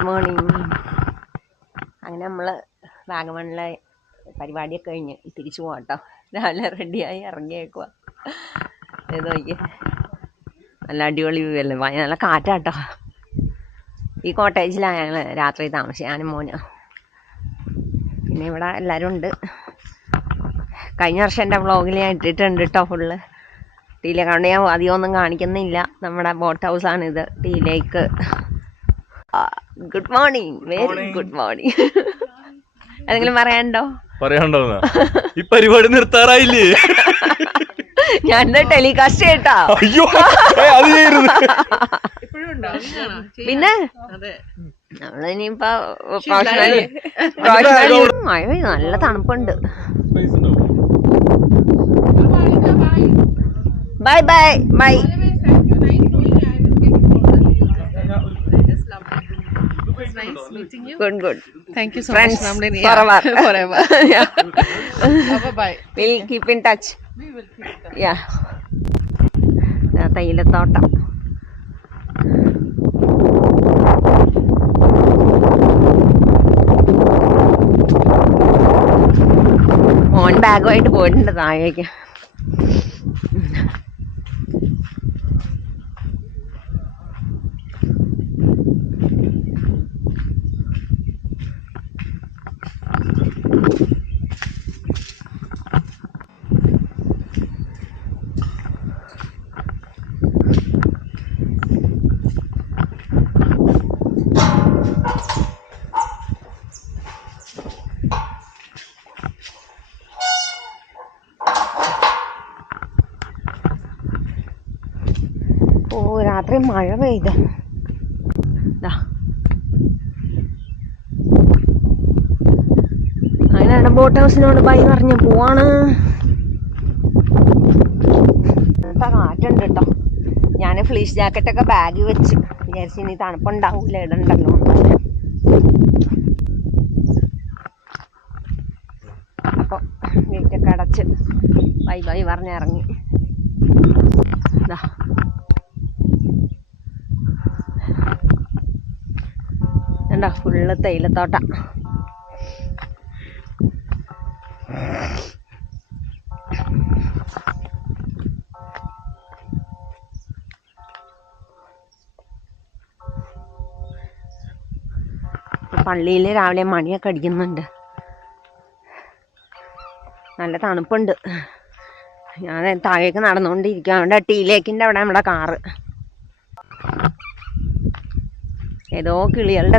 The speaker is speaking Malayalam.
Good morning. അങ്ങനെ നമ്മൾ വാഗമണിലെ പരിപാടിയൊക്കെ കഴിഞ്ഞ് തിരിച്ചു പോകാം കേട്ടോ. രാവിലെ റെഡിയായി ഇറങ്ങിയേക്കുക. ഇത് നോക്കി, നല്ല അടിപൊളി വ്യൂ അല്ലേ, നല്ല കാറ്റാട്ടോ. ഈ കോട്ടേജിലാണ് ഞങ്ങൾ രാത്രി താമസിച്ചത്, ഞാനും മോനും. പിന്നെ ഇവിടെ എല്ലാവരും ഉണ്ട്. കഴിഞ്ഞ വർഷം എൻ്റെ വ്ളോഗിൽ ഞാൻ ഇട്ടിട്ടുണ്ട് കേട്ടോ ഫുള്ള്. ടീലേക്ക് കൊണ്ട് ഞാൻ അധികം ഒന്നും കാണിക്കുന്നില്ല. നമ്മുടെ ബോട്ട് ഹൗസാണിത്, ടീലേക്ക്. Good morning, very good morning. എന്തെങ്കിലും പറയാനുണ്ടോ? ഈ പരിപാടി നിർത്താറായില്ലേ? ഞാൻ ടെലികാസ്റ്റ് കേട്ടാ. പിന്നെ നമ്മളിനിയിപ്പോ മഴ നല്ല തണുപ്പുണ്ട്. Bye bye bye. Good, good. Thank you so Friends, much, Namlin. Forever. Yeah. Bye-bye. We'll keep in touch. We will keep in touch. Yeah. തേയിലത്തോട്ടം. മോൻ ബാഗുമായിട്ട് പോയിട്ടുണ്ട് താഴേക്ക്. ഓ, രാത്രി മഴ പെയ്ത. അങ്ങനെയാണ് ബോട്ട് ഹൗസിനോട് ബൈ പറഞ്ഞ് പോവാണ്. കാറ്റുണ്ട് കേട്ടോ. ഞാൻ ഫ്ലീസ് ജാക്കറ്റൊക്കെ ബാഗിൽ വെച്ച് വിചാരിച്ചു ഇനി തണുപ്പുണ്ടാവൂല, ഇടണ്ടല്ലോ. അപ്പൊ ഗേറ്റൊക്കെ അടച്ച് ബൈ ബൈ പറഞ്ഞിറങ്ങി. എന്താ ഫുള്ള് തേയിലത്തോട്ടം. പള്ളിയിൽ രാവിലെ മണിയൊക്കെ അടിക്കുന്നുണ്ട്. നല്ല തണുപ്പുണ്ട്. ഞാൻ താഴേക്ക് നടന്നുകൊണ്ടിരിക്കുക. അവിടെ ടീലേക്കിൻ്റെ അവിടെ നമ്മുടെ കാറ്. ഏതോ കിളികളുടെ